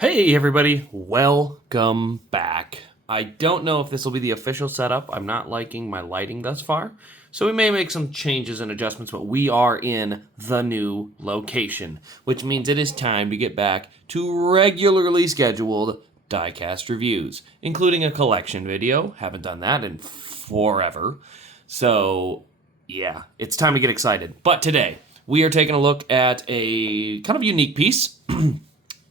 Hey everybody, welcome back. I don't know if this will be the official setup. I'm not liking my lighting thus far, so we may make some changes and adjustments, but we are in the new location, which means it is time to get back to regularly scheduled Diecast reviews, including a collection video. Haven't done that in forever. So, yeah, it's time to get excited. But today, we are taking a look at a kind of unique piece.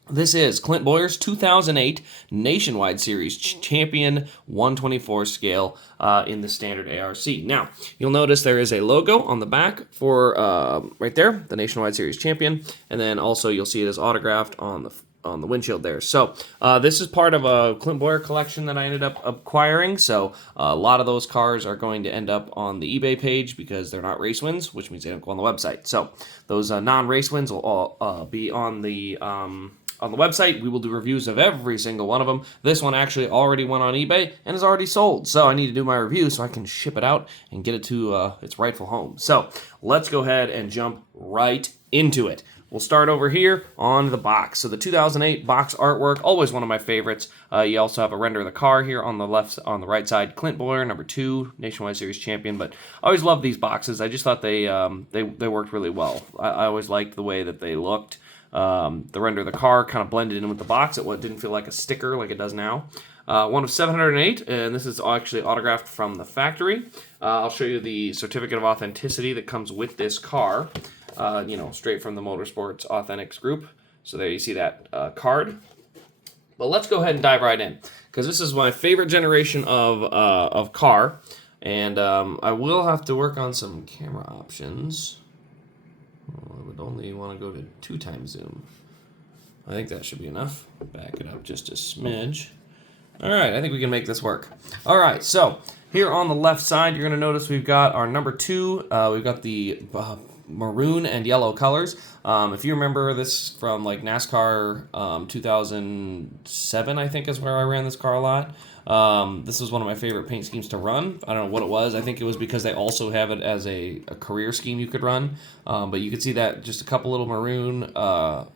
This is Clint Bowyer's 2008 Nationwide Series Champion 124 scale in the standard ARC. Now, you'll notice there is a logo on the back for right there, the Nationwide Series Champion, and then also you'll see it is autographed on the windshield there. So this is part of a Clint Bowyer collection that I ended up acquiring. So a lot of those cars are going to end up on the eBay page because they're not race wins, which means they don't go on the website. So those non-race wins will all be on the website. We will do reviews of every single one of them. This one actually already went on eBay and is already sold. So I need to do my review so I can ship it out and get it to its rightful home. So let's go ahead and jump right into it. We'll start over here on the box. So the 2008 box artwork, always one of my favorites. You also have a render of the car here on the right side. Clint Bowyer, number 2, Nationwide Series champion. But I always loved these boxes. I just thought they worked really well. I always liked the way that they looked. The render of the car kind of blended in with the box. It didn't feel like a sticker like it does now. One of 708, and this is actually autographed from the factory. I'll show you the certificate of authenticity that comes with this car. Straight from the Motorsports Authentics group. So there you see that card. But let's go ahead and dive right in, because this is my favorite generation of car, and I will have to work on some camera options. I would only want to go to 2x zoom. I think that should be enough. Back it up just a smidge. All right, I think we can make this work. All right, so here on the left side, you're going to notice we've got our number 2. We've got the maroon and yellow colors. If you remember this from like NASCAR 2007, I think is where I ran this car a lot. This was one of my favorite paint schemes to run. I don't know what it was. I think it was because they also have it as a career scheme you could run. But you could see that just a couple little maroon, the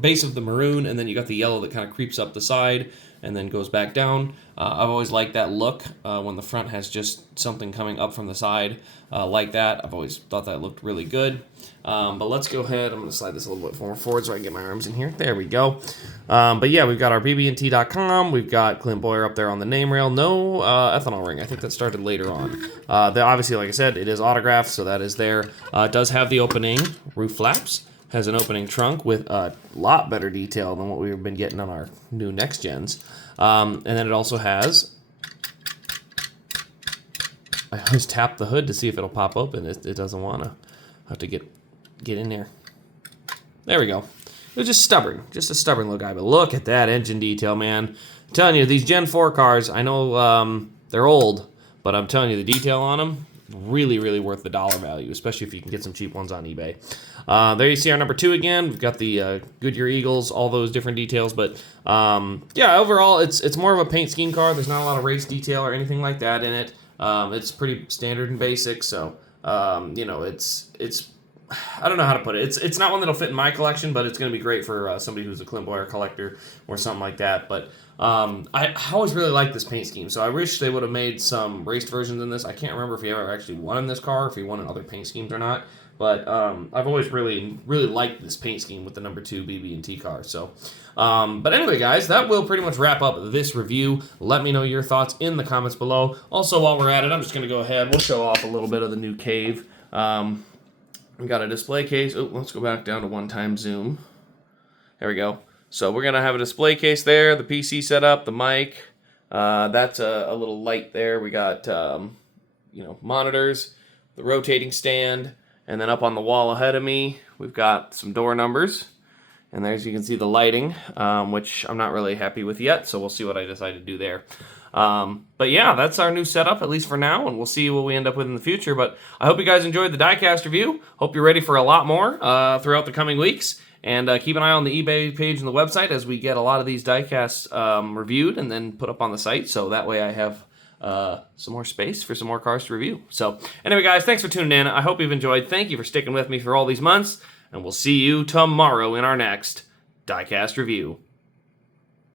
base of the maroon, and then you got the yellow that kind of creeps up the side and then goes back down. I've always liked that look when the front has just something coming up from the side like that. I've always thought that looked really good. But let's go ahead. I'm going to slide this a little bit more forward so I can get my arms in here. There we go. But yeah, we've got our bbnt.com. We've got Clint Bowyer up there on the name rail. No ethanol ring. I think that started later on. Obviously, like I said, it is autographed, so that is there. It does have the opening roof flaps. Has an opening trunk with a lot better detail than what we've been getting on our new next gens. And then it also has, I always tap the hood to see if it'll pop open. It doesn't want to. I have to get in there. There we go. It was just stubborn. Just a stubborn little guy. But look at that engine detail, man. I'm telling you, these Gen 4 cars, I know they're old, but I'm telling you, the detail on them, really, really worth the dollar value, especially if you can get some cheap ones on eBay. There you see our number 2 again. We've got the Goodyear Eagles, all those different details. But yeah, overall, it's more of a paint scheme car. There's not a lot of race detail or anything like that in it. It's pretty standard and basic. So it's I don't know how to put it. It's not one that'll fit in my collection, but it's going to be great for somebody who's a Clint Bowyer collector or something like that. But I always really liked this paint scheme, so I wish they would have made some raced versions in this. I can't remember if he ever actually won in this car, if he won in other paint schemes or not. But I've always really, really liked this paint scheme with the number 2 BB&T car. So, but anyway, guys, that will pretty much wrap up this review. Let me know your thoughts in the comments below. Also, while we're at it, I'm just going to go ahead. We'll show off a little bit of the new cave. We got a display case. Oh, let's go back down to 1x zoom. There we go. So we're going to have a display case there, the PC setup, the mic. That's a little light there. We got, monitors, the rotating stand, and then up on the wall ahead of me, we've got some door numbers. And there's, you can see the lighting, which I'm not really happy with yet, so we'll see what I decide to do there. But yeah, that's our new setup, at least for now, and we'll see what we end up with in the future. But I hope you guys enjoyed the Diecast review. Hope you're ready for a lot more throughout the coming weeks. And keep an eye on the eBay page and the website as we get a lot of these Diecasts reviewed and then put up on the site, so that way I have some more space for some more cars to review. So anyway, guys, thanks for tuning in. I hope you've enjoyed. Thank you for sticking with me for all these months, and we'll see you tomorrow in our next Diecast review.